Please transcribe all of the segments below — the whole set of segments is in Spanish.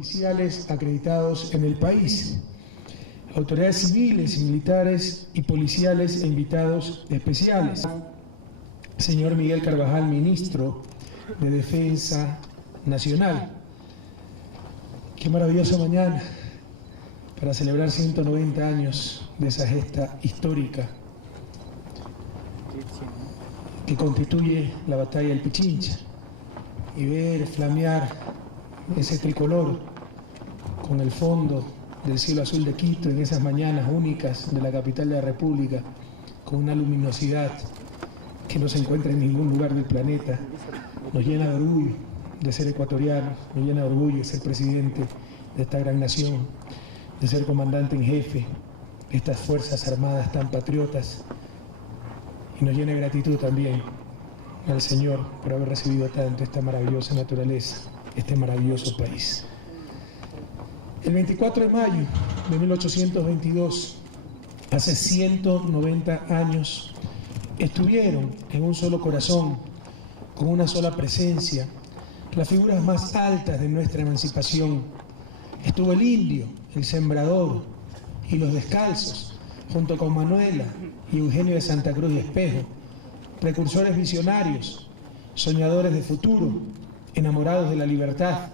oficiales acreditados en el país, autoridades civiles y militares y policiales e invitados especiales. Señor Miguel Carvajal, ministro de Defensa Nacional. Qué maravillosa mañana para celebrar 190 años de esa gesta histórica que constituye la batalla del Pichincha, y ver flamear ese tricolor con el fondo del cielo azul de Quito en esas mañanas únicas de la capital de la República, con una luminosidad que no se encuentra en ningún lugar del planeta, nos llena de orgullo de ser ecuatorianos, nos llena de orgullo de ser presidente de esta gran nación, de ser comandante en jefe de estas Fuerzas Armadas tan patriotas, y nos llena de gratitud también al Señor por haber recibido tanto esta maravillosa naturaleza, este maravilloso país. El 24 de mayo de 1822, hace 190 años, estuvieron en un solo corazón, con una sola presencia, las figuras más altas de nuestra emancipación. Estuvo el indio, el sembrador y los descalzos, junto con Manuela y Eugenio de Santa Cruz y Espejo, precursores visionarios, soñadores de futuro, enamorados de la libertad.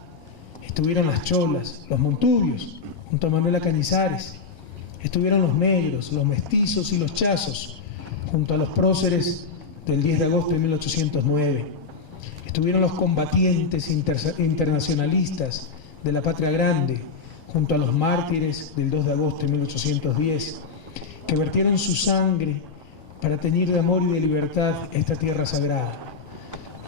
Estuvieron las cholas, los montubios, junto a Manuela Cañizares. Estuvieron los negros, los mestizos y los chazos, junto a los próceres del 10 de agosto de 1809. Estuvieron los combatientes internacionalistas de la Patria Grande, junto a los mártires del 2 de agosto de 1810, que vertieron su sangre para teñir de amor y de libertad esta tierra sagrada.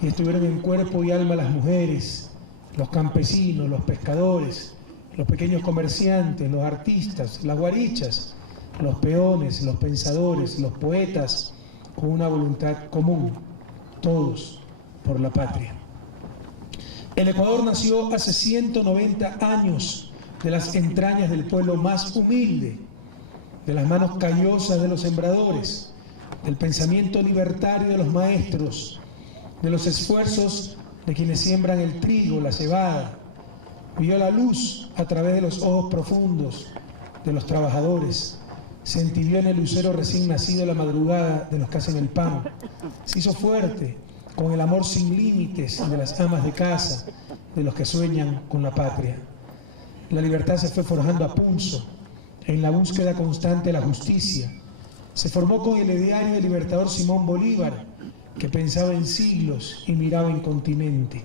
Y estuvieron en cuerpo y alma las mujeres, los campesinos, los pescadores, los pequeños comerciantes, los artistas, las guarichas, los peones, los pensadores, los poetas, con una voluntad común, todos por la patria. El Ecuador nació hace 190 años de las entrañas del pueblo más humilde, de las manos callosas de los sembradores, del pensamiento libertario de los maestros, de los esfuerzos de quienes siembran el trigo, la cebada. Vio la luz a través de los ojos profundos de los trabajadores. Se entibió en el lucero recién nacido la madrugada de los que hacen el pan. Se hizo fuerte con el amor sin límites de las amas de casa, de los que sueñan con la patria. La libertad se fue forjando a pulso, en la búsqueda constante de la justicia. Se formó con el ideario del libertador Simón Bolívar, que pensaba en siglos y miraba en continente.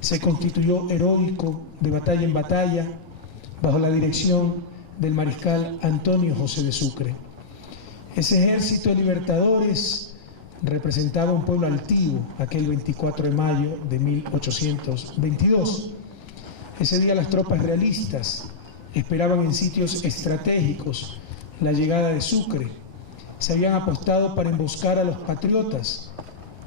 Se constituyó heroico de batalla en batalla, bajo la dirección del mariscal Antonio José de Sucre. Ese ejército de libertadores representaba un pueblo altivo, aquel 24 de mayo de 1822. Ese día las tropas realistas esperaban en sitios estratégicos la llegada de Sucre. Se habían apostado para emboscar a los patriotas.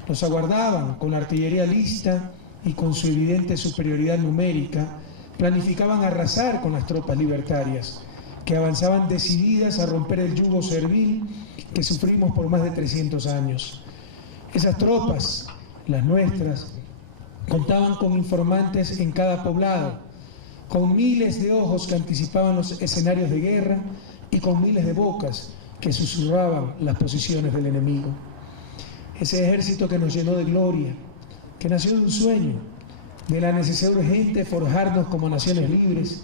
Los aguardaban con la artillería lista y con su evidente superioridad numérica, planificaban arrasar con las tropas libertarias, que avanzaban decididas a romper el yugo servil que sufrimos por más de 300 años. Esas tropas, las nuestras, contaban con informantes en cada poblado, con miles de ojos que anticipaban los escenarios de guerra y con miles de bocas que susurraban las posiciones del enemigo. Ese ejército que nos llenó de gloria, que nació de un sueño, de la necesidad urgente de forjarnos como naciones libres.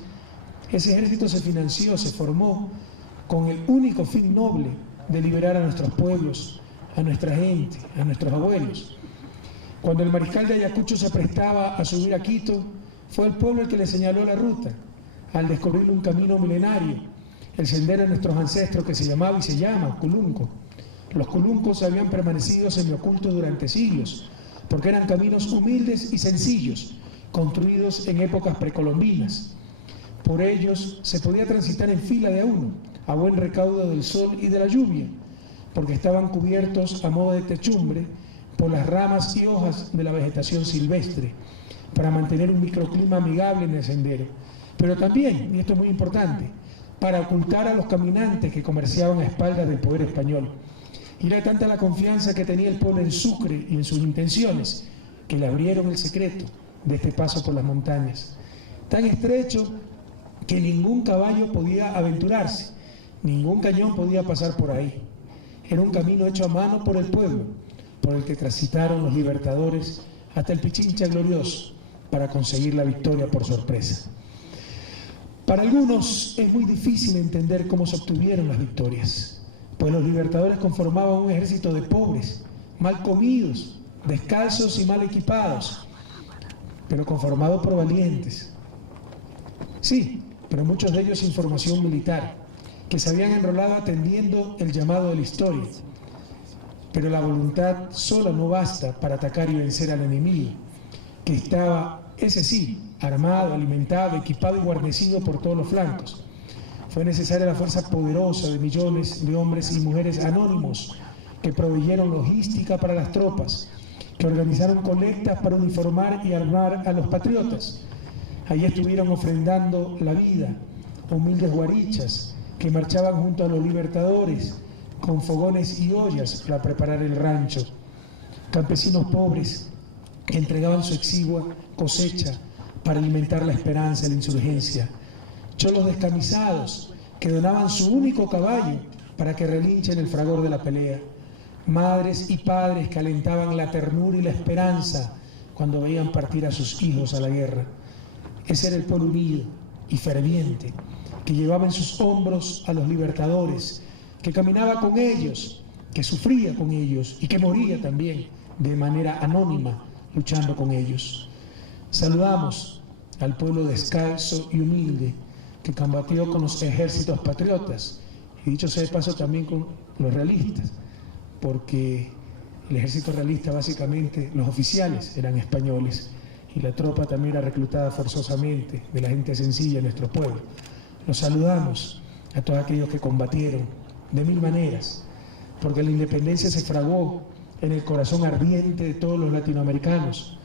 Ese ejército se financió, se formó con el único fin noble de liberar a nuestros pueblos, a nuestra gente, a nuestros abuelos. Cuando el mariscal de Ayacucho se prestaba a subir a Quito, fue el pueblo el que le señaló la ruta, al descubrir un camino milenario, el sendero de nuestros ancestros que se llamaba y se llama Culunco. Los culuncos habían permanecido semiocultos durante siglos, porque eran caminos humildes y sencillos, construidos en épocas precolombinas. Por ellos se podía transitar en fila de a uno, a buen recaudo del sol y de la lluvia, porque estaban cubiertos a modo de techumbre por las ramas y hojas de la vegetación silvestre, para mantener un microclima amigable en el sendero. Pero también, y esto es muy importante, para ocultar a los caminantes que comerciaban a espaldas del poder español. Y era tanta la confianza que tenía el pueblo en Sucre y en sus intenciones, que le abrieron el secreto de este paso por las montañas. tan estrecho que ningún caballo podía aventurarse, ningún cañón podía pasar por ahí. Era un camino hecho a mano por el pueblo, por el que transitaron los libertadores hasta el Pichincha glorioso para conseguir la victoria por sorpresa. Para algunos es muy difícil entender cómo se obtuvieron las victorias, pues los libertadores conformaban un ejército de pobres, mal comidos, descalzos y mal equipados, pero conformado por valientes. Sí, pero muchos de ellos sin formación militar, que se habían enrolado atendiendo el llamado de la historia. Pero la voluntad sola no basta para atacar y vencer al enemigo, que estaba, ese sí, armado, alimentado, equipado y guarnecido por todos los flancos. Fue necesaria la fuerza poderosa de millones de hombres y mujeres anónimos que proveyeron logística para las tropas, que organizaron colectas para uniformar y armar a los patriotas. Allí estuvieron ofrendando la vida, humildes guarichas que marchaban junto a los libertadores con fogones y ollas para preparar el rancho. Campesinos pobres que entregaban su exigua cosecha para alimentar la esperanza de la insurgencia. Cholos descamisados que donaban su único caballo para que relinche en el fragor de la pelea. Madres y padres que alentaban la ternura y la esperanza cuando veían partir a sus hijos a la guerra. Ese era el pueblo unido y ferviente que llevaba en sus hombros a los libertadores, que caminaba con ellos, que sufría con ellos y que moría también de manera anónima luchando con ellos. Saludamos al pueblo descalzo y humilde que combatió con los ejércitos patriotas, y dicho sea de paso también con los realistas, porque el ejército realista básicamente, los oficiales eran españoles y la tropa también era reclutada forzosamente de la gente sencilla de nuestro pueblo. Los saludamos a todos aquellos que combatieron de mil maneras, porque la independencia se fraguó en el corazón ardiente de todos los latinoamericanos.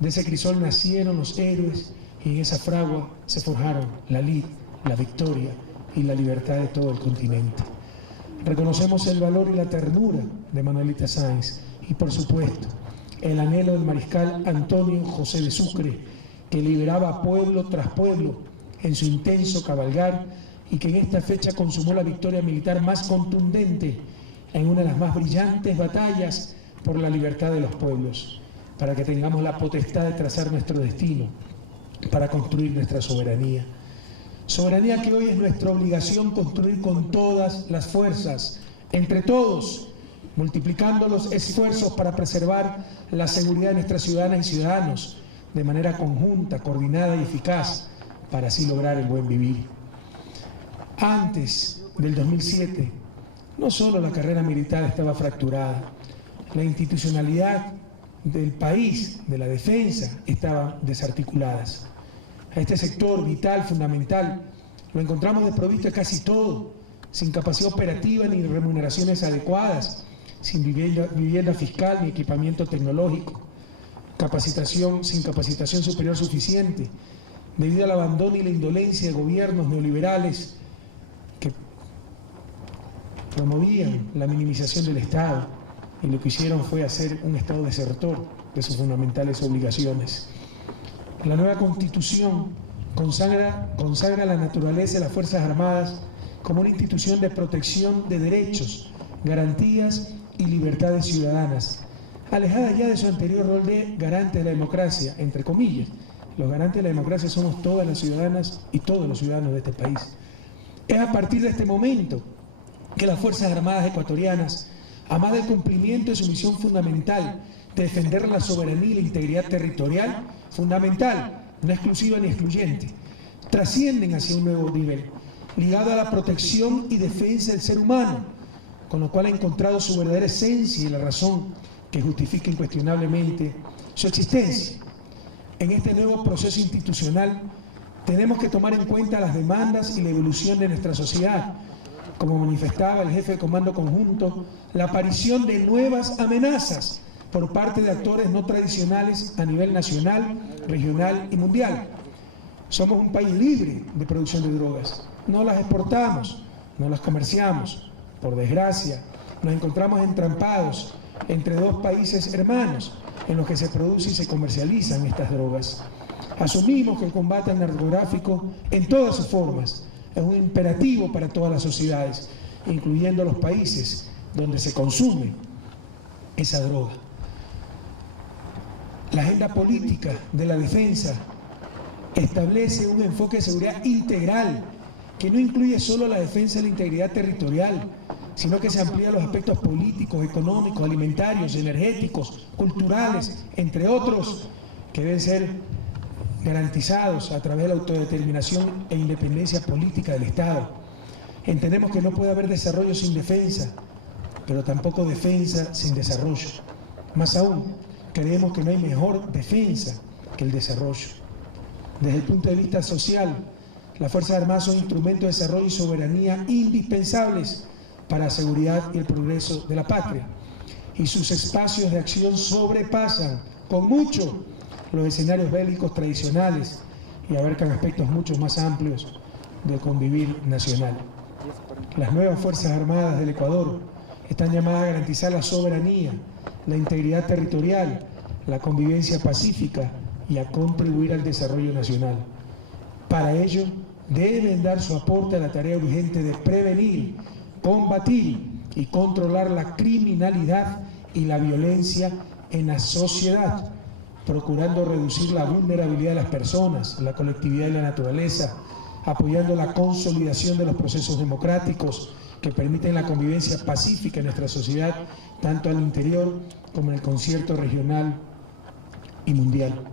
De ese crisol nacieron los héroes y en esa fragua se forjaron la lid, la victoria y la libertad de todo el continente. Reconocemos el valor y la ternura de Manuelita Sáenz y, por supuesto, el anhelo del mariscal Antonio José de Sucre, que liberaba pueblo tras pueblo en su intenso cabalgar y que en esta fecha consumó la victoria militar más contundente en una de las más brillantes batallas por la libertad de los pueblos, para que tengamos la potestad de trazar nuestro destino, para construir nuestra soberanía. Soberanía que hoy es nuestra obligación construir con todas las fuerzas, entre todos, multiplicando los esfuerzos para preservar la seguridad de nuestras ciudadanas y ciudadanos de manera conjunta, coordinada y eficaz, para así lograr el buen vivir. Antes del 2007, no solo la carrera militar estaba fracturada, la institucionalidad del país, de la defensa, estaban desarticuladas. A este sector vital, fundamental, lo encontramos desprovisto de casi todo, sin capacidad operativa ni remuneraciones adecuadas, sin vivienda fiscal ni equipamiento tecnológico, sin capacitación superior suficiente, debido al abandono y la indolencia de gobiernos neoliberales que promovían la minimización del Estado y lo que hicieron fue hacer un Estado desertor de sus fundamentales obligaciones. La nueva Constitución consagra la naturaleza de las Fuerzas Armadas como una institución de protección de derechos, garantías y libertades ciudadanas, alejada ya de su anterior rol de garante de la democracia, entre comillas. Los garantes de la democracia somos todas las ciudadanas y todos los ciudadanos de este país. Es a partir de este momento que las Fuerzas Armadas ecuatorianas, además del cumplimiento de su misión fundamental de defender la soberanía y la integridad territorial, fundamental, no exclusiva ni excluyente, trascienden hacia un nuevo nivel, ligado a la protección y defensa del ser humano, con lo cual ha encontrado su verdadera esencia y la razón que justifica incuestionablemente su existencia. En este nuevo proceso institucional tenemos que tomar en cuenta las demandas y la evolución de nuestra sociedad, como manifestaba el jefe de Comando Conjunto, la aparición de nuevas amenazas por parte de actores no tradicionales a nivel nacional, regional y mundial. Somos un país libre de producción de drogas, no las exportamos, no las comerciamos. Por desgracia, nos encontramos entrampados entre dos países hermanos en los que se producen y se comercializan estas drogas. Asumimos que el combate al narcotráfico en todas sus formas es un imperativo para todas las sociedades, incluyendo los países donde se consume esa droga. La agenda política de la defensa establece un enfoque de seguridad integral que no incluye solo la defensa de la integridad territorial, sino que se amplía los aspectos políticos, económicos, alimentarios, energéticos, culturales, entre otros, que deben ser garantizados a través de la autodeterminación e independencia política del Estado. Entendemos que no puede haber desarrollo sin defensa, pero tampoco defensa sin desarrollo. Más aún, creemos que no hay mejor defensa que el desarrollo. Desde el punto de vista social, las Fuerzas Armadas son instrumentos de desarrollo y soberanía indispensables para la seguridad y el progreso de la patria. Y sus espacios de acción sobrepasan con mucho los escenarios bélicos tradicionales y abarcan aspectos mucho más amplios del convivir nacional. Las nuevas Fuerzas Armadas del Ecuador están llamadas a garantizar la soberanía, la integridad territorial, la convivencia pacífica y a contribuir al desarrollo nacional. Para ello, deben dar su aporte a la tarea urgente de prevenir, combatir y controlar la criminalidad y la violencia en la sociedad, procurando reducir la vulnerabilidad de las personas, la colectividad y la naturaleza, apoyando la consolidación de los procesos democráticos que permiten la convivencia pacífica en nuestra sociedad, tanto al interior como en el concierto regional y mundial.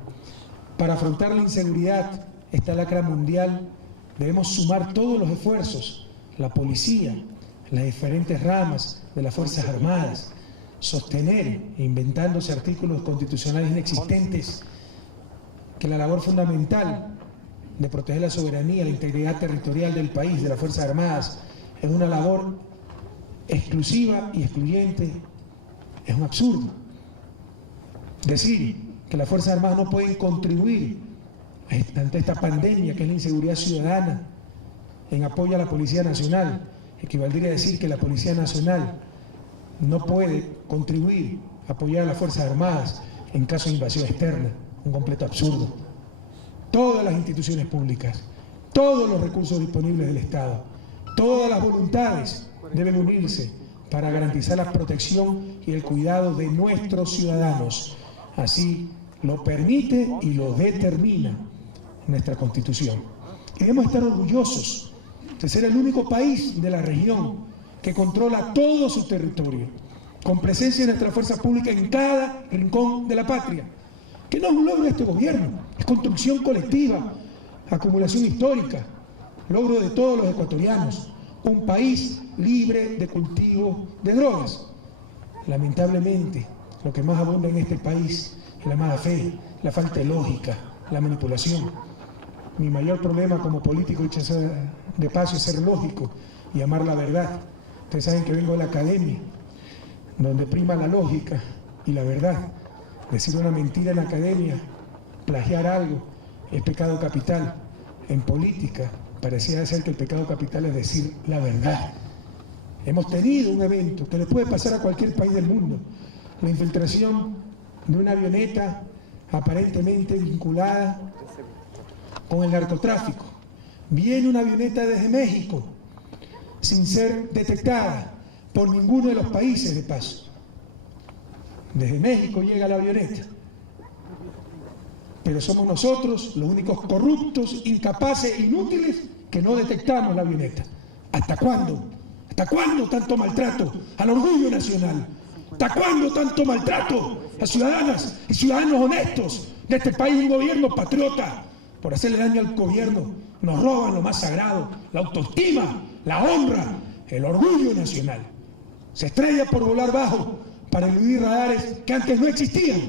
Para afrontar la inseguridad, esta lacra mundial, debemos sumar todos los esfuerzos, la policía, las diferentes ramas de las Fuerzas Armadas, sostener, inventándose artículos constitucionales inexistentes, que la labor fundamental de proteger la soberanía, la integridad territorial del país, de las Fuerzas Armadas, es una labor exclusiva y excluyente, es un absurdo. Decir que las Fuerzas Armadas no pueden contribuir ante esta pandemia que es la inseguridad ciudadana en apoyo a la Policía Nacional equivaldría a decir que la Policía Nacional no puede contribuir a apoyar a las Fuerzas Armadas en caso de invasión externa, un completo absurdo. Todas las instituciones públicas, todos los recursos disponibles del Estado, todas las voluntades deben unirse para garantizar la protección y el cuidado de nuestros ciudadanos. Así lo permite y lo determina nuestra Constitución. Y debemos estar orgullosos de ser el único país de la región que controla todo su territorio, con presencia de nuestra fuerza pública en cada rincón de la patria, que no es un logro de este gobierno, es construcción colectiva, acumulación histórica, logro de todos los ecuatorianos, un país libre de cultivo de drogas. Lamentablemente, lo que más abunda en este país es la mala fe, la falta de lógica, la manipulación. Mi mayor problema como político, dicho sea de paso, es ser lógico y amar la verdad. Ustedes saben que vengo de la academia, donde prima la lógica y la verdad. Decir una mentira en la academia, plagiar algo, es pecado capital. En política, parecía ser que el pecado capital es decir la verdad. Hemos tenido un evento que le puede pasar a cualquier país del mundo, la infiltración de una avioneta aparentemente vinculada con el narcotráfico. Viene una avioneta desde México, sin ser detectada por ninguno de los países de paso. Desde México llega la avioneta. Pero somos nosotros los únicos corruptos, incapaces, inútiles, que no detectamos la avioneta. ¿Hasta cuándo? ¿Hasta cuándo tanto maltrato al orgullo nacional? ¿Hasta cuándo tanto maltrato a ciudadanas y ciudadanos honestos de este país? Un gobierno patriota. Por hacerle daño al gobierno nos roban lo más sagrado, la autoestima, la honra, el orgullo nacional. Se estrella por volar bajo para eludir radares que antes no existían.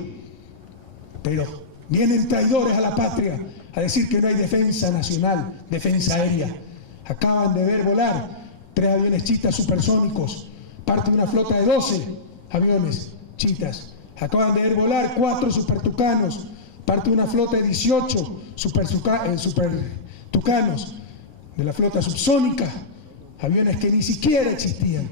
Pero vienen traidores a la patria a decir que no hay defensa nacional, defensa aérea. Acaban de ver volar 3 aviones chitas supersónicos, parte de una flota de 12 aviones chitas. Acaban de ver volar 4 supertucanos, parte de una flota de 18 supertucanos de la flota subsónica, aviones que ni siquiera existían.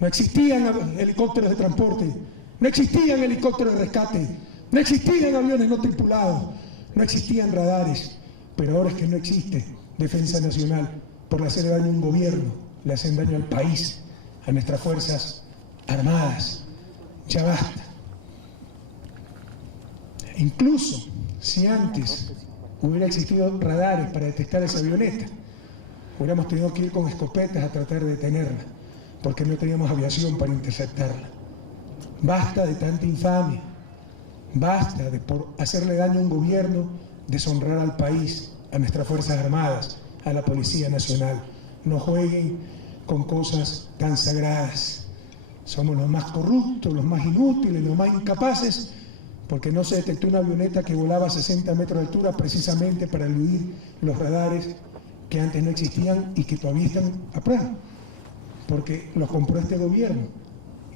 No existían helicópteros de transporte, no existían helicópteros de rescate, no existían aviones no tripulados, No existían radares, pero ahora es que no existe defensa nacional por hacerle daño a un gobierno, le hacen daño al país, a nuestras fuerzas armadas. Ya basta. Incluso si antes hubiera existido radares para detectar esa avioneta, hubiéramos tenido que ir con escopetas a tratar de detenerla, porque no teníamos aviación para interceptarla. Basta de tanta infamia, basta de por hacerle daño a un gobierno, deshonrar al país, a nuestras Fuerzas Armadas, a la Policía Nacional. No jueguen con cosas tan sagradas. Somos los más corruptos, los más inútiles, los más incapaces, porque no se detectó una avioneta que volaba a 60 metros de altura precisamente para eludir los radares que antes no existían y que todavía están a prueba, porque los compró este gobierno.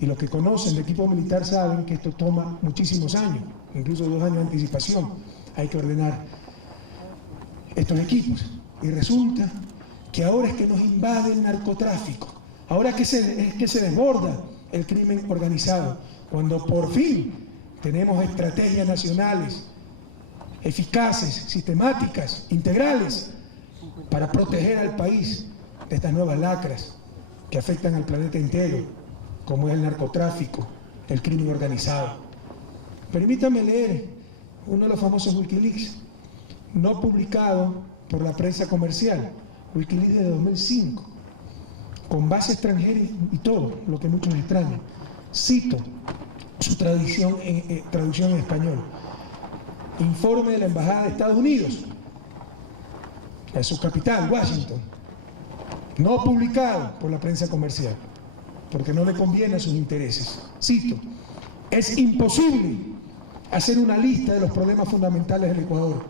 Y los que conocen de equipo militar saben que esto toma muchísimos años, incluso 2 años de anticipación. Hay que ordenar estos equipos. Y resulta que ahora es que nos invade el narcotráfico, ahora es que se desborda el crimen organizado, cuando por fin tenemos estrategias nacionales eficaces, sistemáticas, integrales, para proteger al país de estas nuevas lacras que afectan al planeta entero, como es el narcotráfico, el crimen organizado. Permítame leer uno de los famosos Wikileaks, no publicado por la prensa comercial, Wikileaks de 2005, con base extranjera y todo, lo que muchos extrañan. Cito su traducción en español. Informe de la Embajada de Estados Unidos, en su capital, Washington, no publicado por la prensa comercial, porque no le conviene a sus intereses. Cito: es imposible hacer una lista de los problemas fundamentales del Ecuador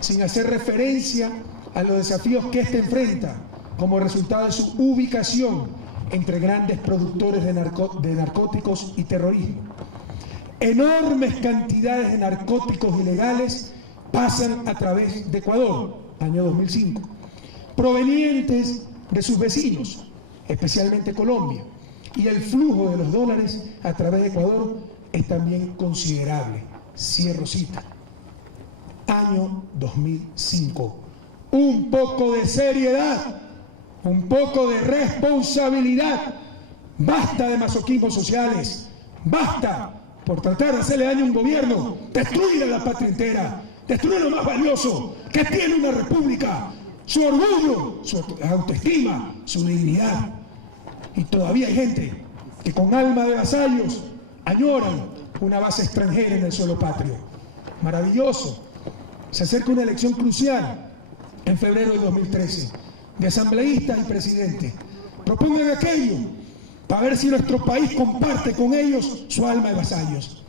sin hacer referencia a los desafíos que éste enfrenta como resultado de su ubicación entre grandes productores de narcóticos y terrorismo. Enormes cantidades de narcóticos ilegales pasan a través de Ecuador, año 2005, provenientes de sus vecinos, especialmente Colombia, y el flujo de los dólares a través de Ecuador es también considerable. Cierro cita. Año 2005. Un poco de seriedad, un poco de responsabilidad. Basta de masoquismos sociales, basta por tratar de hacerle daño a un gobierno, destruir a la patria entera, destruir lo más valioso que tiene una república, su orgullo, su autoestima, su dignidad. Y todavía hay gente que con alma de vasallos añoran una base extranjera en el suelo patrio. Maravilloso. Se acerca una elección crucial en febrero de 2013, de asambleístas y presidente. Propongan aquello para ver si nuestro país comparte con ellos su alma de vasallos.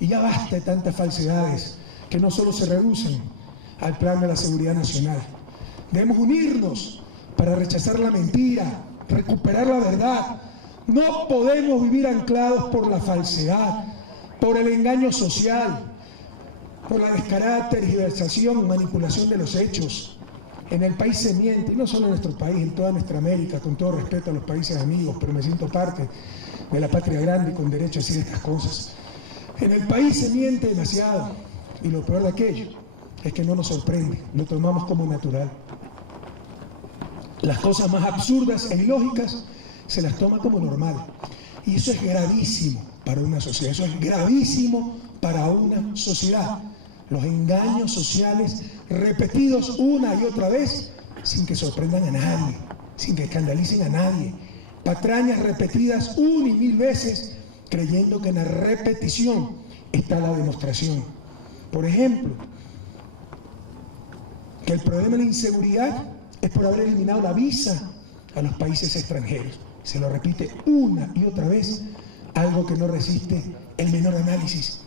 Y ya basta de tantas falsedades que no solo se reducen al plano de la seguridad nacional. Debemos unirnos para rechazar la mentira, recuperar la verdad. No podemos vivir anclados por la falsedad, por el engaño social, por la descarada tergiversación y manipulación de los hechos. En el país se miente, y no solo en nuestro país, en toda nuestra América, con todo respeto a los países amigos, pero me siento parte de la patria grande y con derecho a decir estas cosas. En el país se miente demasiado, y lo peor de aquello es que no nos sorprende, lo tomamos como natural. Las cosas más absurdas e ilógicas se las toma como normal. Y eso es gravísimo para una sociedad, eso es gravísimo para una sociedad. Los engaños sociales repetidos una y otra vez sin que sorprendan a nadie, sin que escandalicen a nadie. Patrañas repetidas una y mil veces creyendo que en la repetición está la demostración. Por ejemplo, que el problema de la inseguridad es por haber eliminado la visa a los países extranjeros. Se lo repite una y otra vez, algo que no resiste el menor análisis.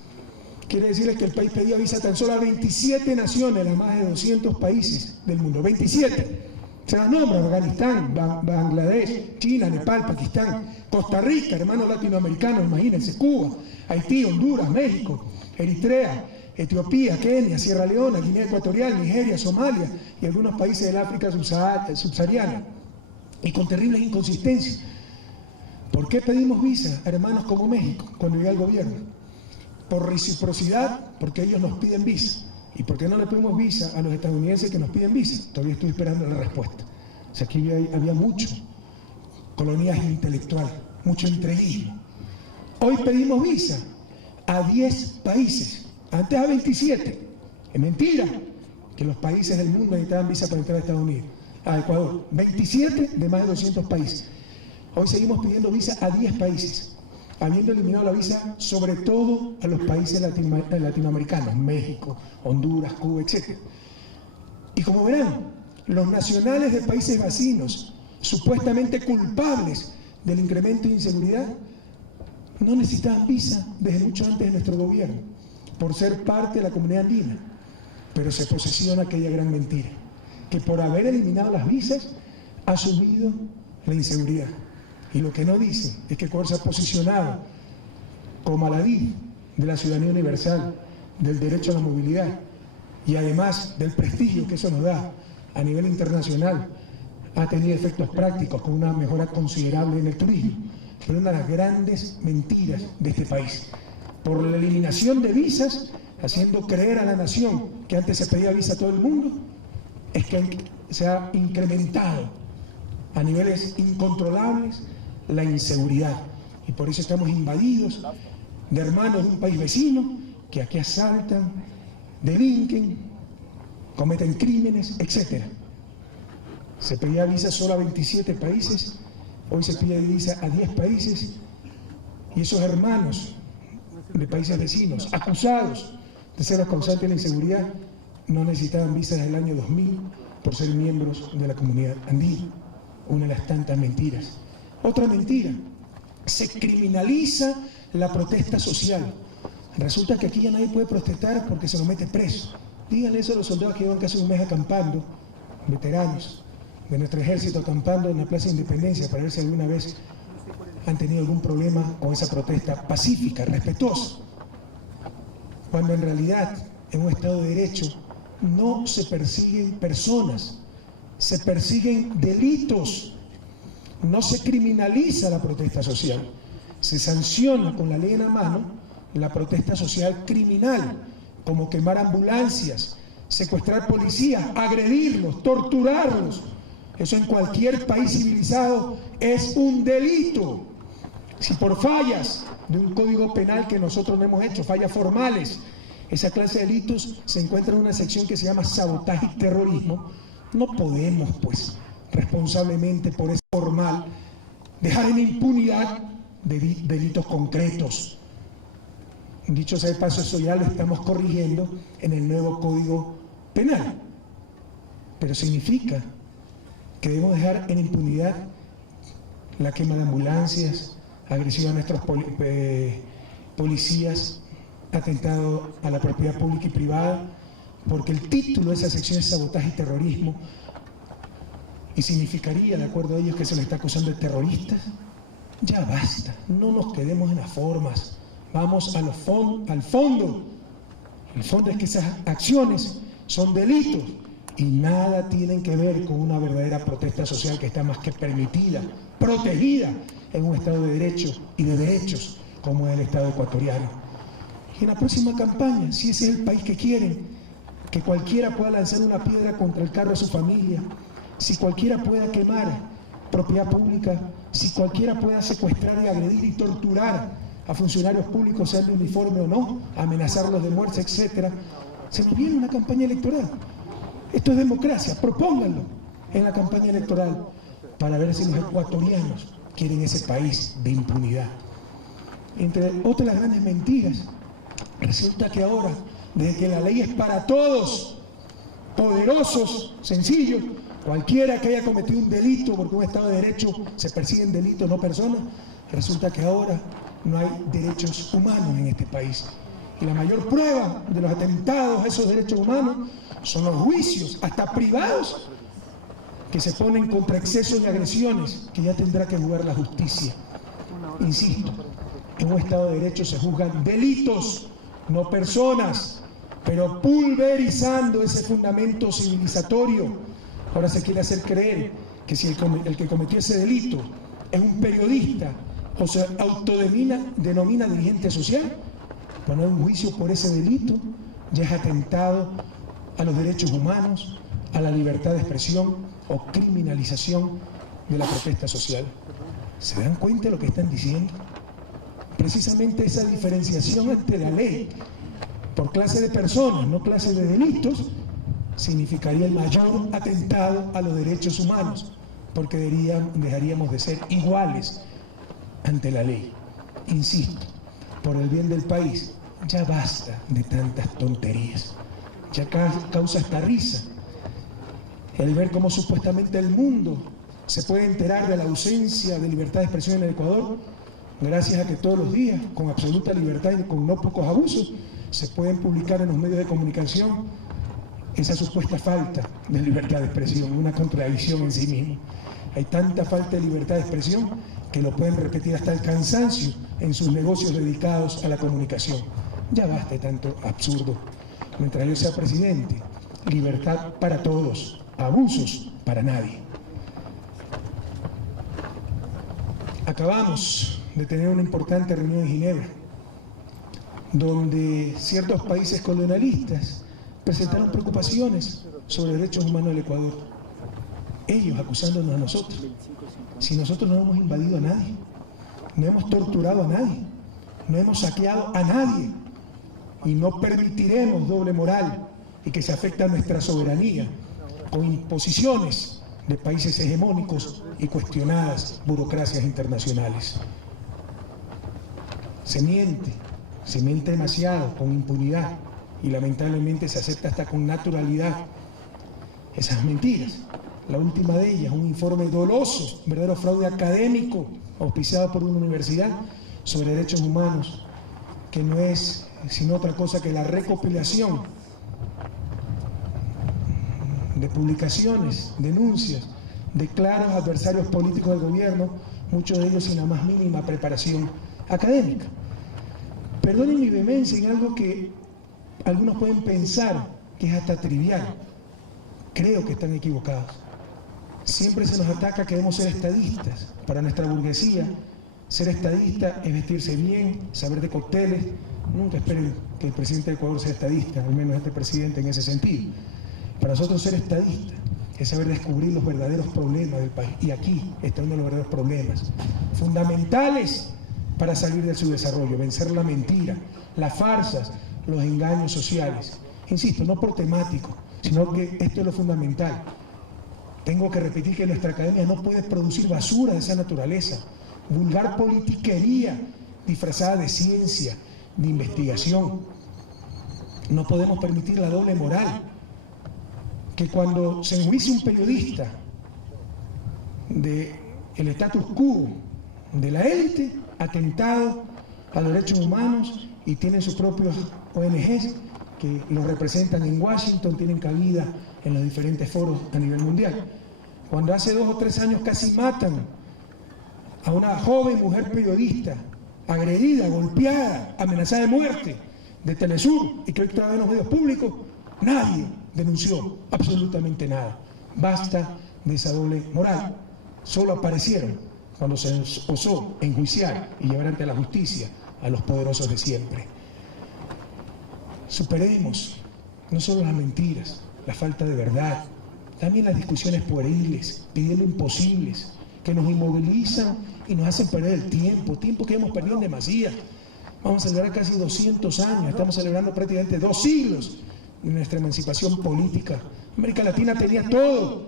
Quiere decirles que el país pedía visa tan solo a 27 naciones, a más de 200 países del mundo. 27. Se las nombra: Afganistán, Bangladesh, China, Nepal, Pakistán, Costa Rica, hermanos latinoamericanos, imagínense, Cuba, Haití, Honduras, México, Eritrea, Etiopía, Kenia, Sierra Leona, Guinea Ecuatorial, Nigeria, Somalia y algunos países del África subsahariana. Y con terribles inconsistencias. ¿Por qué pedimos visa a hermanos como México cuando llega el gobierno? Por reciprocidad, porque ellos nos piden visa ¿Y por qué no le pedimos visa a los estadounidenses que nos piden visa? Todavía estoy esperando la respuesta. O sea, aquí había mucho coloniaje intelectual, mucho entreguismo. Hoy pedimos visa a 10 países, antes a 27. Es mentira que los países del mundo necesitaban visa para entrar a Estados Unidos, a Ecuador. 27 de más de 200 países. Hoy seguimos pidiendo visa a 10 países, habiendo eliminado la visa sobre todo a los países latinoamericanos, México, Honduras, Cuba, etc. Y como verán, los nacionales de países vecinos, supuestamente culpables del incremento de inseguridad, no necesitaban visa desde mucho antes de nuestro gobierno, por ser parte de la comunidad andina. Pero se posesiona aquella gran mentira, que por haber eliminado las visas ha subido la inseguridad. Y lo que no dice es que Ecuador se ha posicionado como aladí de la ciudadanía universal, del derecho a la movilidad y además del prestigio que eso nos da a nivel internacional. Ha tenido efectos prácticos con una mejora considerable en el turismo. Pero una de las grandes mentiras de este país, por la eliminación de visas, haciendo creer a la nación que antes se pedía visa a todo el mundo, es que se ha incrementado a niveles incontrolables la inseguridad. Y por eso estamos invadidos de hermanos de un país vecino que aquí asaltan, delinquen, cometen crímenes, etc. Se pedía visa solo a 27 países, hoy se pide visa a 10 países, y esos hermanos de países vecinos, acusados de ser los causantes de la inseguridad, no necesitaban visa desde el año 2000 por ser miembros de la comunidad andina. Una de las tantas mentiras. Otra mentira, se criminaliza la protesta social. Resulta que aquí ya nadie puede protestar porque se lo mete preso. Díganle eso a los soldados que llevan casi un mes acampando, veteranos de nuestro ejército acampando en la Plaza de Independencia, para ver si alguna vez han tenido algún problema con esa protesta pacífica, respetuosa. Cuando en realidad, en un Estado de Derecho, no se persiguen personas, se persiguen delitos. No se criminaliza la protesta social, se sanciona con la ley en la mano la protesta social criminal, como quemar ambulancias, secuestrar policías, agredirlos, torturarlos. Eso en cualquier país civilizado es un delito. Si por fallas de un código penal que nosotros no hemos hecho, fallas formales, esa clase de delitos se encuentra en una sección que se llama sabotaje y terrorismo, no podemos, pues, responsablemente por eso formal, dejar en impunidad delitos concretos. Dicho sea de paso, eso ya lo estamos corrigiendo en el nuevo Código Penal. Pero significa que debemos dejar en impunidad la quema de ambulancias, agresión a nuestros policías, atentado a la propiedad pública y privada, porque el título de esa sección es sabotaje y terrorismo, y significaría, de acuerdo a ellos, que se les está acusando de terroristas. Ya basta, no nos quedemos en las formas, vamos al fondo. El fondo es que esas acciones son delitos y nada tienen que ver con una verdadera protesta social que está más que permitida, protegida en un Estado de Derecho y de derechos como es el Estado ecuatoriano. Y en la próxima campaña, si ese es el país que quieren, que cualquiera pueda lanzar una piedra contra el carro de su familia, si cualquiera pueda quemar propiedad pública, si cualquiera pueda secuestrar y agredir y torturar a funcionarios públicos, sean de uniforme o no, amenazarlos de muerte, etc. Se nos viene una campaña electoral. Esto es democracia, propónganlo en la campaña electoral para ver si los ecuatorianos quieren ese país de impunidad. Entre otras las grandes mentiras, resulta que ahora, desde que la ley es para todos, poderosos, sencillos, cualquiera que haya cometido un delito, porque un Estado de Derecho se persiguen delitos, no personas, resulta que ahora no hay derechos humanos en este país. Y la mayor prueba de los atentados a esos derechos humanos son los juicios, hasta privados, que se ponen contra excesos y agresiones que ya tendrá que juzgar la justicia. Insisto, en un Estado de Derecho se juzgan delitos, no personas, pero pulverizando ese fundamento civilizatorio. Ahora se quiere hacer creer que si el que cometió ese delito es un periodista o se autodenomina dirigente social, cuando hay un juicio por ese delito, ya es atentado a los derechos humanos, a la libertad de expresión o criminalización de la protesta social. ¿Se dan cuenta de lo que están diciendo? Precisamente esa diferenciación ante la ley por clase de personas, no clase de delitos, significaría el mayor atentado a los derechos humanos, porque dejaríamos de ser iguales ante la ley. Insisto, por el bien del país, ya basta de tantas tonterías. Ya causa hasta risa el ver cómo supuestamente el mundo se puede enterar de la ausencia de libertad de expresión en el Ecuador, gracias a que todos los días, con absoluta libertad y con no pocos abusos, se pueden publicar en los medios de comunicación esa supuesta falta de libertad de expresión, una contradicción en sí mismo. Hay tanta falta de libertad de expresión que lo pueden repetir hasta el cansancio en sus negocios dedicados a la comunicación. Ya basta de tanto absurdo. Mientras yo sea presidente, libertad para todos, abusos para nadie. Acabamos de tener una importante reunión en Ginebra, donde ciertos países colonialistas presentaron preocupaciones sobre derechos humanos del Ecuador. Ellos acusándonos a nosotros. Si nosotros no hemos invadido a nadie, no hemos torturado a nadie, no hemos saqueado a nadie, y no permitiremos doble moral y que se afecte a nuestra soberanía con imposiciones de países hegemónicos y cuestionadas burocracias internacionales. Se miente demasiado con impunidad y lamentablemente se acepta hasta con naturalidad esas mentiras. La última de ellas, un informe doloso, un verdadero fraude académico auspiciado por una universidad sobre derechos humanos, que no es sino otra cosa que la recopilación de publicaciones, denuncias de claros adversarios políticos del gobierno, muchos de ellos sin la más mínima preparación académica. Perdonen mi vehemencia en algo que algunos pueden pensar que es hasta trivial. Creo que están equivocados. Siempre se nos ataca que debemos ser estadistas. Para nuestra burguesía, ser estadista es vestirse bien, saber de cócteles. Nunca esperen que el presidente de Ecuador sea estadista, al menos este presidente en ese sentido. Para nosotros ser estadista es saber descubrir los verdaderos problemas del país. Y aquí está uno de los verdaderos problemas fundamentales para salir de su desarrollo, vencer la mentira, las farsas, los engaños sociales. Insisto, no por temático, sino que esto es lo fundamental. Tengo que repetir que nuestra academia no puede producir basura de esa naturaleza, vulgar politiquería disfrazada de ciencia, de investigación. No podemos permitir la doble moral, que cuando se enjuicia un periodista del status quo de la élite, atentado a los derechos humanos, y tienen sus propios ONGs que los representan en Washington, tienen cabida en los diferentes foros a nivel mundial. Cuando hace 2 o 3 años casi matan a una joven mujer periodista, agredida, golpeada, amenazada de muerte, de Telesur, y que hoy trabaja en los medios públicos, nadie denunció absolutamente nada. Basta de esa doble moral. Solo aparecieron cuando se osó enjuiciar y llevar ante la justicia a los poderosos de siempre. Superemos no solo las mentiras, la falta de verdad, también las discusiones pueriles, pidiendo imposibles, que nos inmovilizan y nos hacen perder el tiempo que hemos perdido en demasía. Vamos a celebrar casi 200 años, estamos celebrando prácticamente 2 siglos de nuestra emancipación política. América Latina tenía todo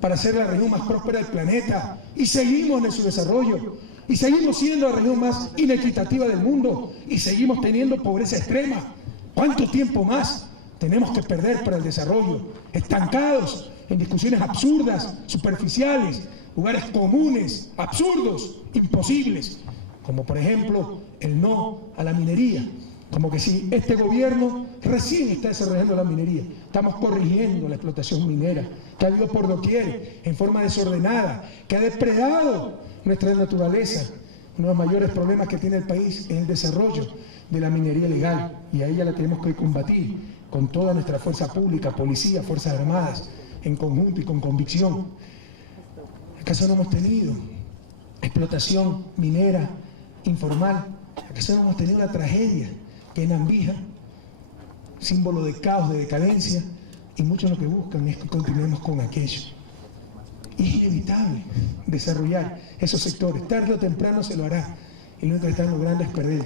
para ser la región más próspera del planeta, y seguimos en su desarrollo, y seguimos siendo la región más inequitativa del mundo, y seguimos teniendo pobreza extrema. ¿Cuánto tiempo más tenemos que perder para el desarrollo? Estancados en discusiones absurdas, superficiales, lugares comunes, absurdos, imposibles, como por ejemplo el no a la minería. Como que si este gobierno recién está desarrollando la minería, estamos corrigiendo la explotación minera, que ha habido por doquier, en forma desordenada, que ha depredado nuestra naturaleza. Uno de los mayores problemas que tiene el país es el desarrollo de la minería ilegal, y a ella la tenemos que combatir con toda nuestra fuerza pública, policía, fuerzas armadas, en conjunto y con convicción. ¿Acaso no hemos tenido explotación minera informal? ¿Acaso no hemos tenido la tragedia que en Ambija símbolo de caos, de decadencia, y muchos lo que buscan es que continuemos con aquello. Y es inevitable desarrollar esos sectores, tarde o temprano se lo hará, y lo único que están logrando es perder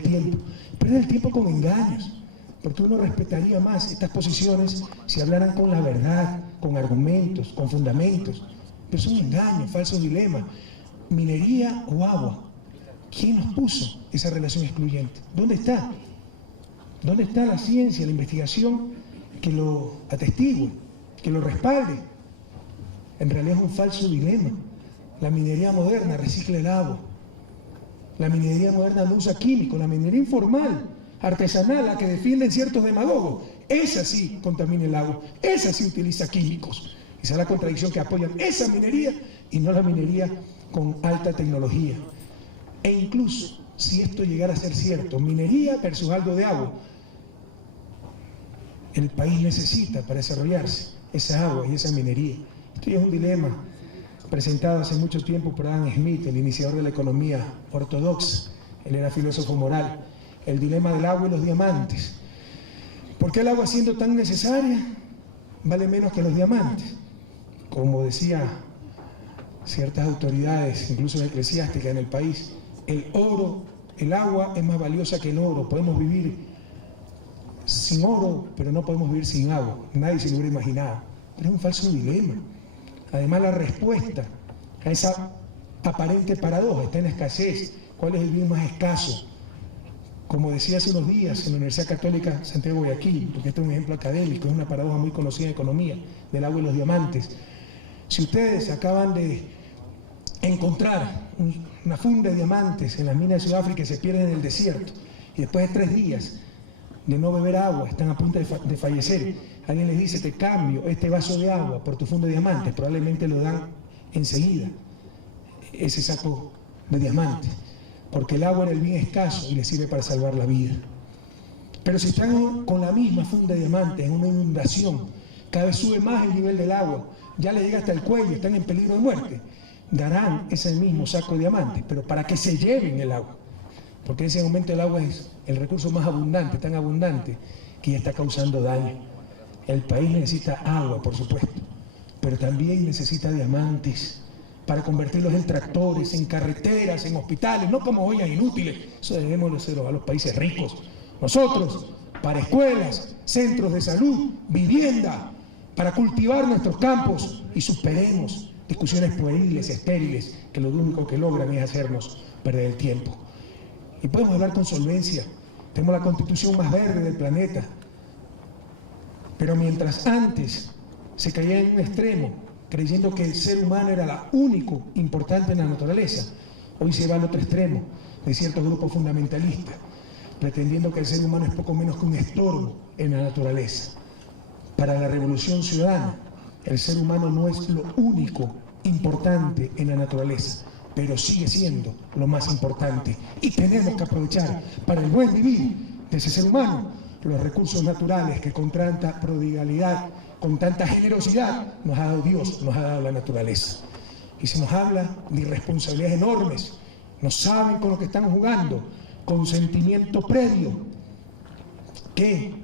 el tiempo con engaños, porque uno respetaría más estas posiciones si hablaran con la verdad, con argumentos, con fundamentos, pero son engaños, falsos dilemas. ¿Minería o agua? ¿Quién nos puso esa relación excluyente? ¿Dónde está? ¿Dónde está la ciencia, la investigación que lo atestigue, que lo respalde? En realidad es un falso dilema. La minería moderna recicla el agua. La minería moderna no usa químicos. La minería informal, artesanal, la que defienden ciertos demagogos, esa sí contamina el agua, esa sí utiliza químicos. Esa es la contradicción, que apoyan esa minería y no la minería con alta tecnología. E incluso, si esto llegara a ser cierto, minería versus algo de agua, el país necesita para desarrollarse esa agua y esa minería. Esto ya es un dilema presentado hace mucho tiempo por Adam Smith, el iniciador de la economía ortodoxa. Él era filósofo moral. El dilema del agua y los diamantes. ¿Por qué el agua, siendo tan necesaria, vale menos que los diamantes? Como decía ciertas autoridades, incluso eclesiásticas en el país, el oro, el agua es más valiosa que el oro. Podemos vivir sin oro, pero no podemos vivir sin agua. Nadie se lo hubiera imaginado. Pero es un falso dilema. Además, la respuesta a esa aparente paradoja está en la escasez. ¿Cuál es el bien más escaso? Como decía hace unos días en la Universidad Católica Santiago de Guayaquil, porque este es un ejemplo académico, es una paradoja muy conocida en economía, del agua y los diamantes. Si ustedes acaban de encontrar una funda de diamantes en las minas de Sudáfrica y se pierden en el desierto, y después de 3 días de no beber agua, están a punto de fallecer, alguien les dice: te cambio este vaso de agua por tu funda de diamantes, probablemente lo dan enseguida, ese saco de diamantes, porque el agua era el bien escaso y les sirve para salvar la vida. Pero si están con la misma funda de diamantes en una inundación, cada vez sube más el nivel del agua, ya les llega hasta el cuello, están en peligro de muerte, darán ese mismo saco de diamantes, pero para que se lleven el agua, porque en ese momento el agua es el recurso más abundante, tan abundante, que ya está causando daño. El país necesita agua, por supuesto, pero también necesita diamantes para convertirlos en tractores, en carreteras, en hospitales, no como ollas inútiles. Eso debemos hacerlo a los países ricos. Nosotros, para escuelas, centros de salud, vivienda, para cultivar nuestros campos, y superemos discusiones pueriles, estériles, que lo único que logran es hacernos perder el tiempo. Y podemos hablar con solvencia. Tenemos la constitución más verde del planeta. Pero mientras antes se caía en un extremo, creyendo que el ser humano era lo único importante en la naturaleza, hoy se va al otro extremo de ciertos grupos fundamentalistas, pretendiendo que el ser humano es poco menos que un estorbo en la naturaleza. Para la Revolución Ciudadana, el ser humano no es lo único importante en la naturaleza, pero sigue siendo lo más importante. Y tenemos que aprovechar para el buen vivir de ese ser humano los recursos naturales que con tanta prodigalidad, con tanta generosidad nos ha dado Dios, nos ha dado la naturaleza. Y se nos habla de irresponsabilidades enormes. No saben con lo que están jugando, consentimiento previo. ¿Qué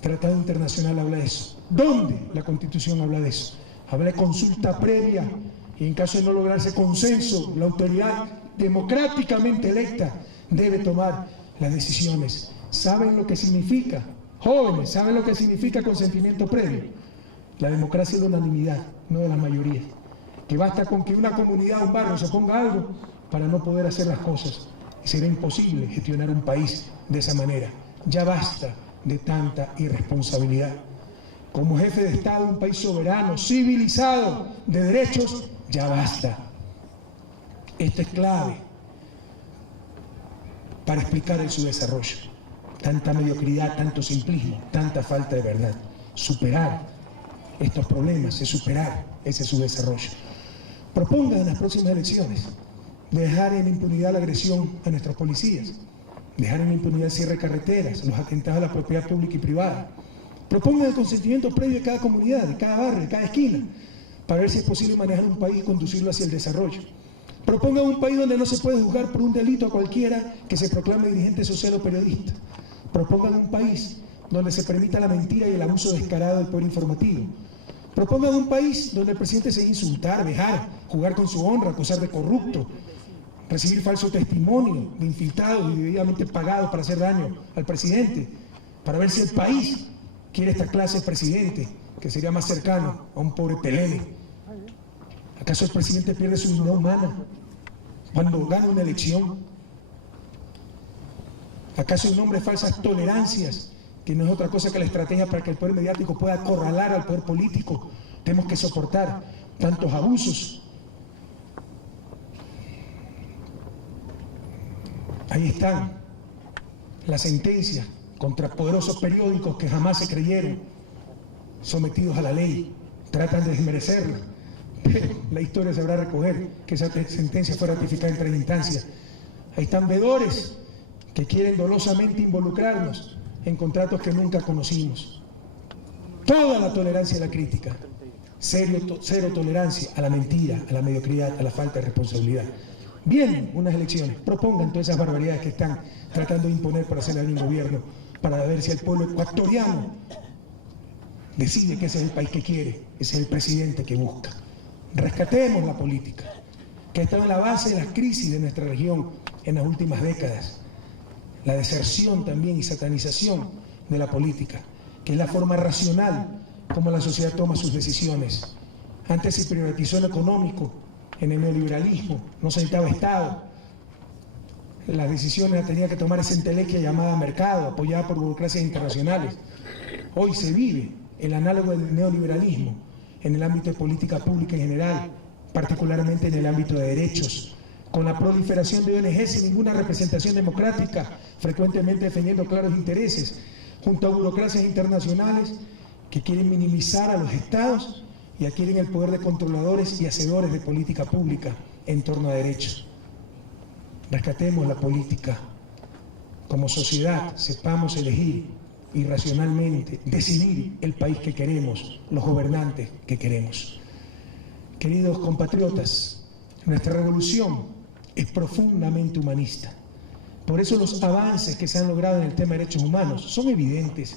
tratado internacional habla de eso? ¿Dónde la Constitución habla de eso? Habla de consulta previa, y en caso de no lograrse consenso, la autoridad democráticamente electa debe tomar las decisiones. ¿Saben lo que significa? Jóvenes, ¿saben lo que significa consentimiento previo? La democracia es de unanimidad, no de la mayoría. Que basta con que una comunidad, un barrio se ponga algo para no poder hacer las cosas. Y será imposible gestionar un país de esa manera. Ya basta de tanta irresponsabilidad. Como jefe de Estado de un país soberano, civilizado, de derechos, ya basta. Esto es clave para explicar el subdesarrollo. Tanta mediocridad, tanto simplismo, tanta falta de verdad. Superar estos problemas es superar ese subdesarrollo. Propongan en las próximas elecciones dejar en impunidad la agresión a nuestros policías, dejar en impunidad el cierre de carreteras, los atentados a la propiedad pública y privada. Propongan el consentimiento previo de cada comunidad, de cada barrio, de cada esquina, para ver si es posible manejar un país y conducirlo hacia el desarrollo. Propongan un país donde no se puede juzgar por un delito a cualquiera que se proclame dirigente social o periodista. Propongan un país donde se permita la mentira y el abuso descarado del poder informativo. Propongan un país donde el presidente se insultar, dejar, jugar con su honra, acusar de corrupto, recibir falso testimonio de infiltrados y debidamente pagados para hacer daño al presidente, para ver si el país quiere esta clase de presidente, que sería más cercano a un pobre pelele. ¿Acaso el presidente pierde su dignidad humana cuando gana una elección? ¿Acaso en nombre de falsas tolerancias, que no es otra cosa que la estrategia para que el poder mediático pueda acorralar al poder político, tenemos que soportar tantos abusos? Ahí están las sentencias contra poderosos periódicos que jamás se creyeron sometidos a la ley, tratan de desmerecerla, pero la historia sabrá recoger que esa sentencia fue ratificada en 3 instancias. Ahí están vedores que quieren dolosamente involucrarnos en contratos que nunca conocimos. Toda la tolerancia a la crítica, cero tolerancia a la mentira, a la mediocridad, a la falta de responsabilidad. Vienen unas elecciones, propongan todas esas barbaridades que están tratando de imponer para hacer algún gobierno, para ver si el pueblo ecuatoriano decide que ese es el país que quiere, ese es el presidente que busca. Rescatemos la política, que ha estado en la base de las crisis de nuestra región en las últimas décadas. La deserción también y satanización de la política, que es la forma racional como la sociedad toma sus decisiones. Antes se priorizó lo económico, en el neoliberalismo, no se necesitaba Estado. Las decisiones las tenía que tomar esa entelequia llamada mercado, apoyada por burocracias internacionales. Hoy se vive el análogo del neoliberalismo en el ámbito de política pública en general, particularmente en el ámbito de derechos, con la proliferación de ONG sin ninguna representación democrática, frecuentemente defendiendo claros intereses, junto a burocracias internacionales que quieren minimizar a los estados y adquieren el poder de controladores y hacedores de política pública en torno a derechos. Rescatemos la política. Como sociedad, sepamos elegir y racionalmente decidir el país que queremos, los gobernantes que queremos. Queridos compatriotas, nuestra revolución es profundamente humanista. Por eso los avances que se han logrado en el tema de derechos humanos son evidentes.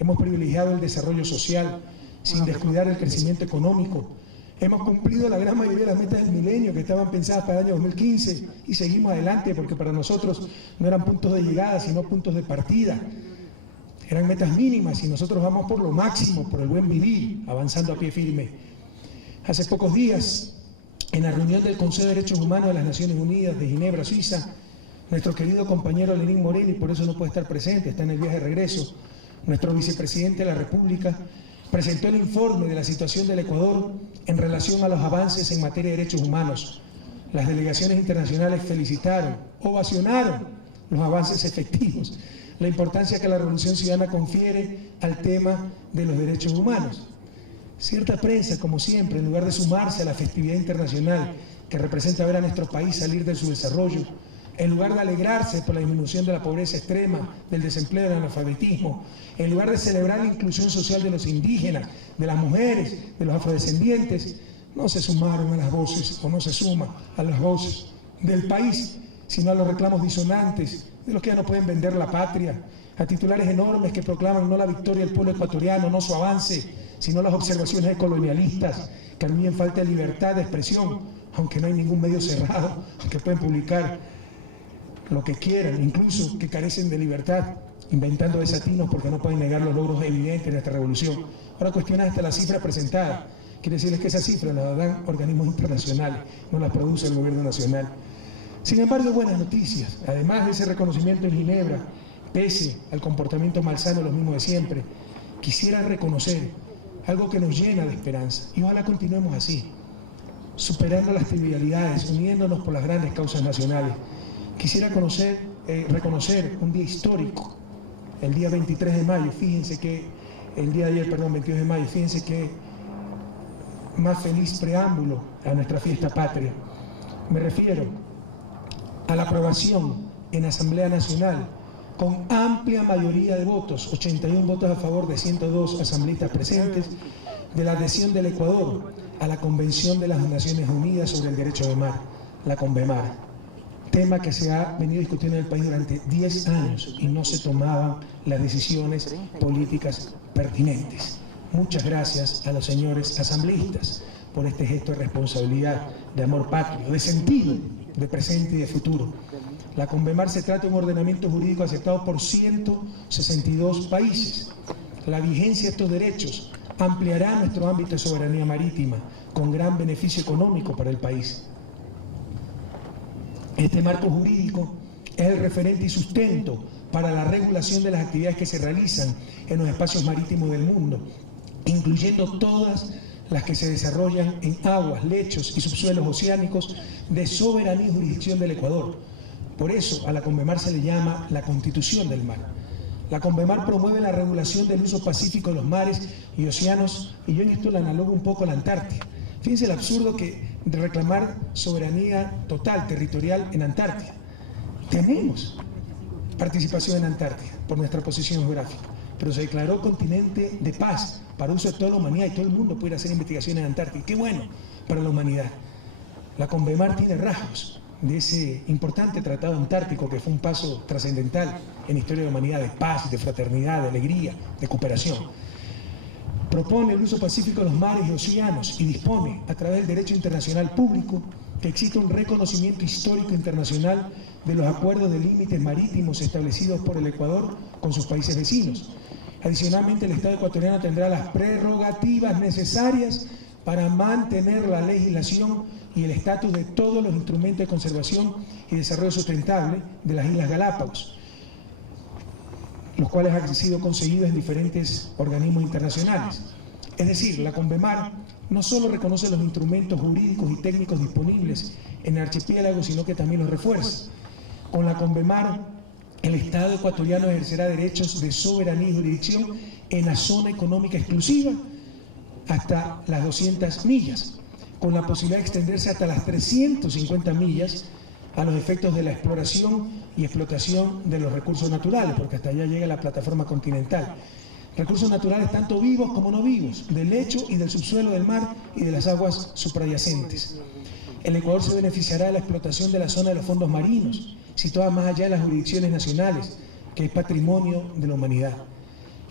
Hemos privilegiado el desarrollo social sin descuidar el crecimiento económico. Hemos cumplido la gran mayoría de las metas del milenio que estaban pensadas para el año 2015 y seguimos adelante porque para nosotros no eran puntos de llegada, sino puntos de partida. Eran metas mínimas y nosotros vamos por lo máximo, por el buen vivir, avanzando a pie firme. Hace pocos días, en la reunión del Consejo de Derechos Humanos de las Naciones Unidas de Ginebra, Suiza, nuestro querido compañero Lenín Moreno, y por eso no puede estar presente, está en el viaje de regreso, nuestro vicepresidente de la República, presentó el informe de la situación del Ecuador en relación a los avances en materia de derechos humanos. Las delegaciones internacionales felicitaron, ovacionaron los avances efectivos, la importancia que la Revolución Ciudadana confiere al tema de los derechos humanos. Cierta prensa, como siempre, en lugar de sumarse a la festividad internacional que representa ver a nuestro país salir de su desarrollo, en lugar de alegrarse por la disminución de la pobreza extrema, del desempleo, del analfabetismo, en lugar de celebrar la inclusión social de los indígenas, de las mujeres, de los afrodescendientes, no se sumaron a las voces, o no se suma a las voces del país, sino a los reclamos disonantes de los que ya no pueden vender la patria, a titulares enormes que proclaman no la victoria del pueblo ecuatoriano, no su avance, sino las observaciones colonialistas que anuncian falta de libertad de expresión, aunque no hay ningún medio cerrado, que pueden publicar lo que quieran, incluso que carecen de libertad, inventando desatinos porque no pueden negar los logros evidentes de esta revolución. Ahora cuestionan hasta la cifra presentada. Quiere decirles que esas cifras las dan organismos internacionales, no las produce el gobierno nacional. Sin embargo, buenas noticias. Además de ese reconocimiento en Ginebra, pese al comportamiento malsano de los mismos de siempre, quisiera reconocer algo que nos llena de esperanza. Y ojalá continuemos así, superando las trivialidades, uniéndonos por las grandes causas nacionales. Quisiera reconocer un día histórico, el día 23 de mayo, fíjense que, el día de ayer, perdón, 22 de mayo, fíjense que más feliz preámbulo a nuestra fiesta patria. Me refiero a la aprobación en Asamblea Nacional, con amplia mayoría de votos, 81 votos a favor de 102 asambleístas presentes, de la adhesión del Ecuador a la Convención de las Naciones Unidas sobre el Derecho de Mar, la CONVEMAR. tema que se ha venido discutiendo en el país durante 10 años y no se tomaban las decisiones políticas pertinentes. Muchas gracias a los señores asambleístas por este gesto de responsabilidad, de amor patrio, de sentido, de presente y de futuro. La CONVEMAR se trata de un ordenamiento jurídico aceptado por 162 países. La vigencia de estos derechos ampliará nuestro ámbito de soberanía marítima con gran beneficio económico para el país. Este marco jurídico es el referente y sustento para la regulación de las actividades que se realizan en los espacios marítimos del mundo, incluyendo todas las que se desarrollan en aguas, lechos y subsuelos oceánicos de soberanía y jurisdicción del Ecuador. Por eso a la CONVEMAR se le llama la Constitución del Mar. La CONVEMAR promueve la regulación del uso pacífico de los mares y océanos, y yo en esto le analogo un poco a la Antártida. Fíjense el absurdo de reclamar soberanía total, territorial en Antártida. Tenemos participación en Antártida por nuestra posición geográfica, pero se declaró continente de paz para uso de toda la humanidad y todo el mundo puede hacer investigaciones en Antártida. ¡Qué bueno para la humanidad! La CONVEMAR tiene rasgos de ese importante tratado antártico que fue un paso trascendental en la historia de la humanidad, de paz, de fraternidad, de alegría, de cooperación. Propone el uso pacífico de los mares y océanos y dispone, a través del derecho internacional público, que exista un reconocimiento histórico internacional de los acuerdos de límites marítimos establecidos por el Ecuador con sus países vecinos. Adicionalmente, el Estado ecuatoriano tendrá las prerrogativas necesarias para mantener la legislación y el estatus de todos los instrumentos de conservación y desarrollo sustentable de las Islas Galápagos, los cuales han sido conseguidos en diferentes organismos internacionales. Es decir, la CONVEMAR no solo reconoce los instrumentos jurídicos y técnicos disponibles en el archipiélago, sino que también los refuerza. Con la CONVEMAR, el Estado ecuatoriano ejercerá derechos de soberanía y jurisdicción en la zona económica exclusiva hasta las 200 millas, con la posibilidad de extenderse hasta las 350 millas a los efectos de la exploración y explotación de los recursos naturales, porque hasta allá llega la plataforma continental. Recursos naturales tanto vivos como no vivos, del lecho y del subsuelo del mar y de las aguas supradyacentes. El Ecuador se beneficiará de la explotación de la zona de los fondos marinos, situada más allá de las jurisdicciones nacionales, que es patrimonio de la humanidad.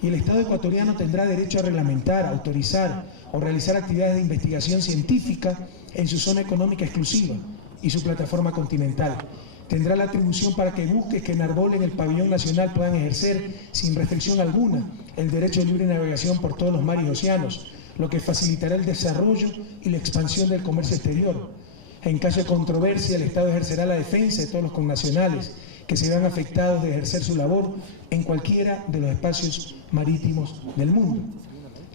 Y el Estado ecuatoriano tendrá derecho a reglamentar, autorizar o realizar actividades de investigación científica en su zona económica exclusiva y su plataforma continental. Tendrá la atribución para que buques que enarbolen el pabellón nacional puedan ejercer sin restricción alguna el derecho de libre navegación por todos los mares y océanos, lo que facilitará el desarrollo y la expansión del comercio exterior. En caso de controversia, el Estado ejercerá la defensa de todos los connacionales que se vean afectados de ejercer su labor en cualquiera de los espacios marítimos del mundo.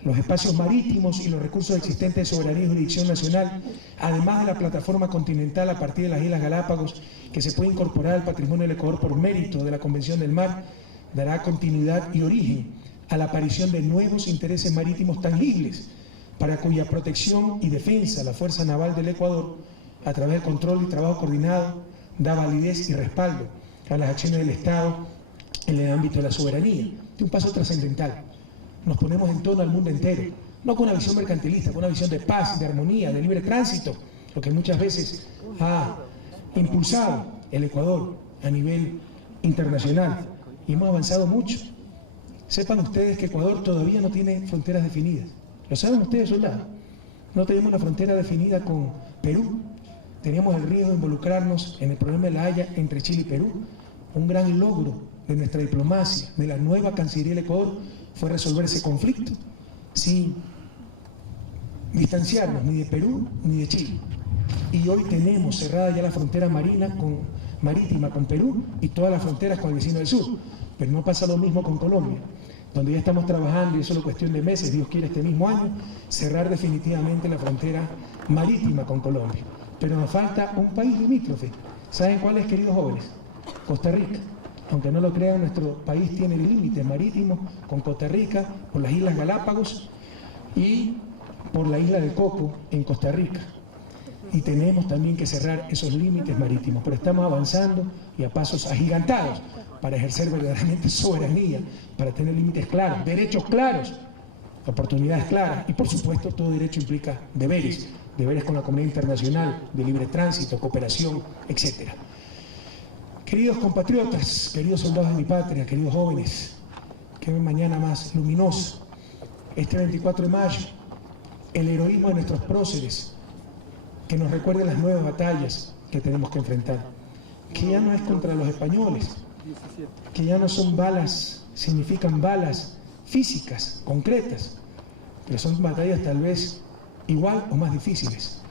Los espacios marítimos y los recursos existentes de soberanía y jurisdicción nacional, además de la plataforma continental a partir de las Islas Galápagos, que se puede incorporar al patrimonio del Ecuador por mérito de la Convención del Mar, dará continuidad y origen a la aparición de nuevos intereses marítimos tangibles, para cuya protección y defensa la Fuerza Naval del Ecuador, a través del control y trabajo coordinado, da validez y respaldo a las acciones del Estado en el ámbito de la soberanía. De un paso trascendental. Nos ponemos en tono al mundo entero, no con una visión mercantilista, con una visión de paz, de armonía, de libre tránsito, lo que muchas veces ha impulsado el Ecuador a nivel internacional, y hemos avanzado mucho. Sepan ustedes que Ecuador todavía no tiene fronteras definidas. ¿Lo saben ustedes, soldados? No tenemos una frontera definida con Perú. Teníamos el riesgo de involucrarnos en el problema de La Haya entre Chile y Perú. Un gran logro de nuestra diplomacia, de la nueva Cancillería del Ecuador, fue resolver ese conflicto sin distanciarnos ni de Perú ni de Chile. Y hoy tenemos cerrada ya la frontera marítima con Perú y todas las fronteras con el vecino del sur. Pero no pasa lo mismo con Colombia, donde ya estamos trabajando, y es solo cuestión de meses, Dios quiere este mismo año, cerrar definitivamente la frontera marítima con Colombia. Pero nos falta un país limítrofe. ¿Saben cuál es, queridos jóvenes? Costa Rica. Aunque no lo crean, nuestro país tiene límites marítimos con Costa Rica, por las Islas Galápagos y por la isla de Coco en Costa Rica. Y tenemos también que cerrar esos límites marítimos, pero estamos avanzando y a pasos agigantados para ejercer verdaderamente soberanía, para tener límites claros, derechos claros, oportunidades claras, y por supuesto todo derecho implica deberes con la comunidad internacional de libre tránsito, cooperación, etc. Queridos compatriotas, queridos soldados de mi patria, queridos jóvenes, que ven mañana más luminosa, este 24 de mayo, el heroísmo de nuestros próceres, que nos recuerden las nuevas batallas que tenemos que enfrentar, que ya no es contra los españoles, que ya no son balas, significan balas físicas, concretas, pero son batallas tal vez igual o más difíciles,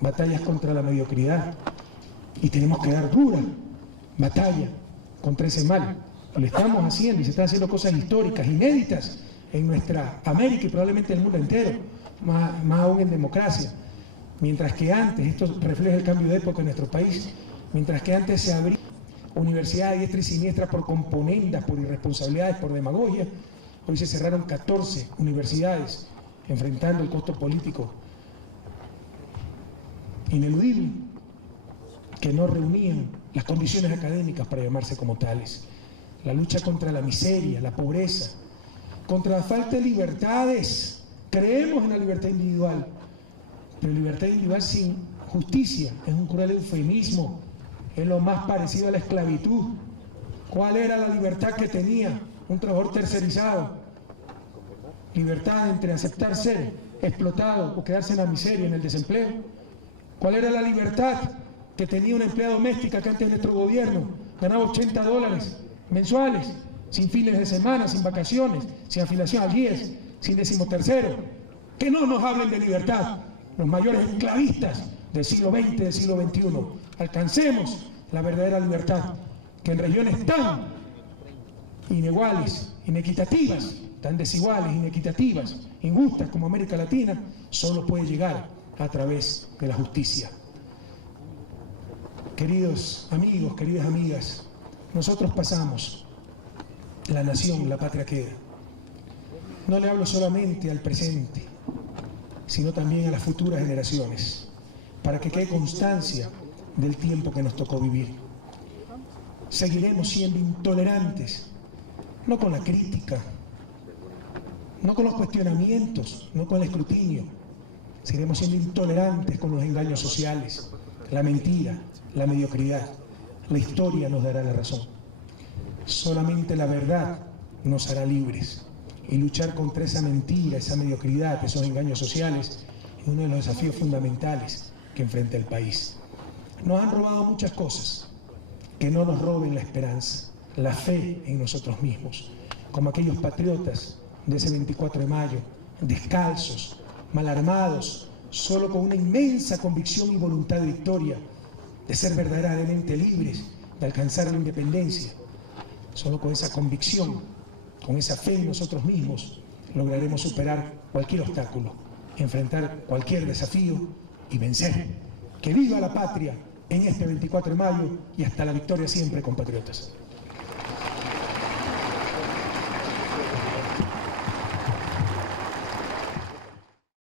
batallas contra la mediocridad, y tenemos que dar dura batalla contra ese mal. Lo estamos haciendo y se están haciendo cosas históricas, inéditas en nuestra América y probablemente en el mundo entero, más aún en democracia. Mientras que antes, esto refleja el cambio de época en nuestro país, mientras que antes se abrían universidades a diestra y siniestra por componendas, por irresponsabilidades, por demagogia, hoy se cerraron 14 universidades enfrentando el costo político ineludible, que no reunían las condiciones académicas para llamarse como tales. La lucha contra la miseria, la pobreza, contra la falta de libertades. Creemos en la libertad individual, pero libertad individual sin justicia es un cruel eufemismo, es lo más parecido a la esclavitud. ¿Cuál era la libertad que tenía un trabajador tercerizado? Libertad entre aceptar ser explotado o quedarse en la miseria, en el desempleo. ¿Cuál era la libertad que tenía una empleada doméstica que antes de nuestro gobierno ganaba $80 mensuales, sin fines de semana, sin vacaciones, sin afiliación al IES, sin 13º? Que no nos hablen de libertad, los mayores esclavistas del siglo XX, del siglo XXI. Alcancemos la verdadera libertad, que en regiones tan iniguales, inequitativas, tan desiguales, inequitativas, injustas como América Latina, solo puede llegar a través de la justicia. Queridos amigos, queridas amigas, nosotros pasamos, la nación, la patria queda. No le hablo solamente al presente, sino también a las futuras generaciones, para que quede constancia del tiempo que nos tocó vivir. Seguiremos siendo intolerantes, no con la crítica, no con los cuestionamientos, no con el escrutinio. Seguiremos siendo intolerantes con los engaños sociales, la mentira, la mediocridad. La historia nos dará la razón. Solamente la verdad nos hará libres. Y luchar contra esa mentira, esa mediocridad, esos engaños sociales, es uno de los desafíos fundamentales que enfrenta el país. Nos han robado muchas cosas. Que no nos roben la esperanza, la fe en nosotros mismos, como aquellos patriotas de ese 24 de mayo, descalzos, mal armados, solo con una inmensa convicción y voluntad de victoria, de ser verdaderamente libres, de alcanzar la independencia. Solo con esa convicción, con esa fe en nosotros mismos, lograremos superar cualquier obstáculo, enfrentar cualquier desafío y vencer. ¡Que viva la patria en este 24 de mayo y hasta la victoria siempre, compatriotas!